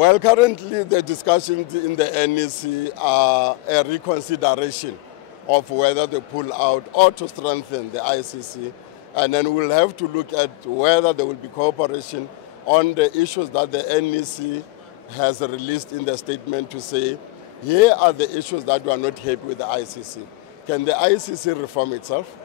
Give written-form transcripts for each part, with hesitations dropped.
Well, currently the discussions in the NEC are a reconsideration of whether to pull out or to strengthen the ICC. And then we'll have to look at whether there will be cooperation on the issues that the NEC has released in the statement to say, here are the issues that we are not happy with the ICC. Can the ICC reform itself?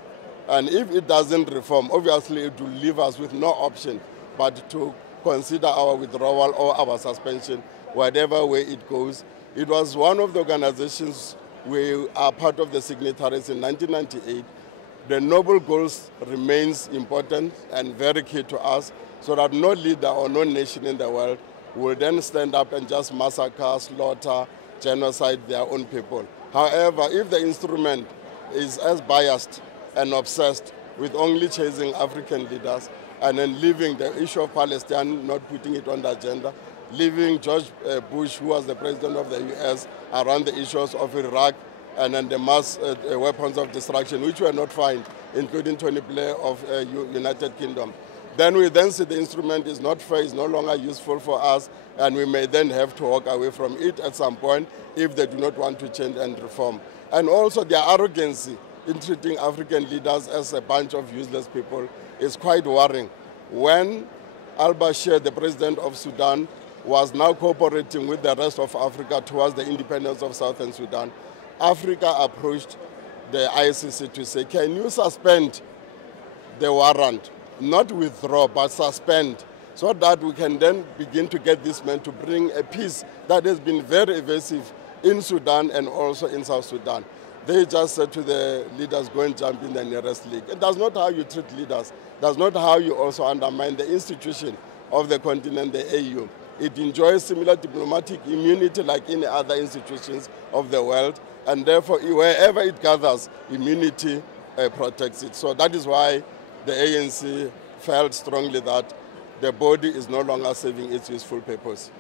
And if it doesn't reform, obviously it will leave us with no option but to consider our withdrawal or our suspension, whatever way it goes. It was one of the organizations we are part of the signatories in 1998. The noble goals remains important and very key to us, so that no leader or no nation in the world will then stand up and just massacre, slaughter, genocide their own people. However, if the instrument is as biased and obsessed with only chasing African leaders and then leaving the issue of Palestine, not putting it on the agenda, leaving George Bush, who was the president of the US, around the issues of Iraq and then the mass weapons of destruction, which were not found, including Tony Blair of United Kingdom. Then we then see the instrument is not fair, is no longer useful for us, and we may then have to walk away from it at some point if they do not want to change and reform. And also their arrogancy in treating African leaders as a bunch of useless people is quite worrying. When al-Bashir, the president of Sudan, was now cooperating with the rest of Africa towards the independence of Southern Sudan, Africa approached the ICC to say, can you suspend the warrant? Not withdraw, but suspend, so that we can then begin to get this man to bring a peace that has been very evasive in Sudan and also in South Sudan. They just said to the leaders, go and jump in the nearest league. And that's not how you treat leaders. That's not how you also undermine the institution of the continent, the AU. It enjoys similar diplomatic immunity like any other institutions of the world, and therefore wherever it gathers, immunity protects it. So that is why the ANC felt strongly that the body is no longer serving its useful purpose.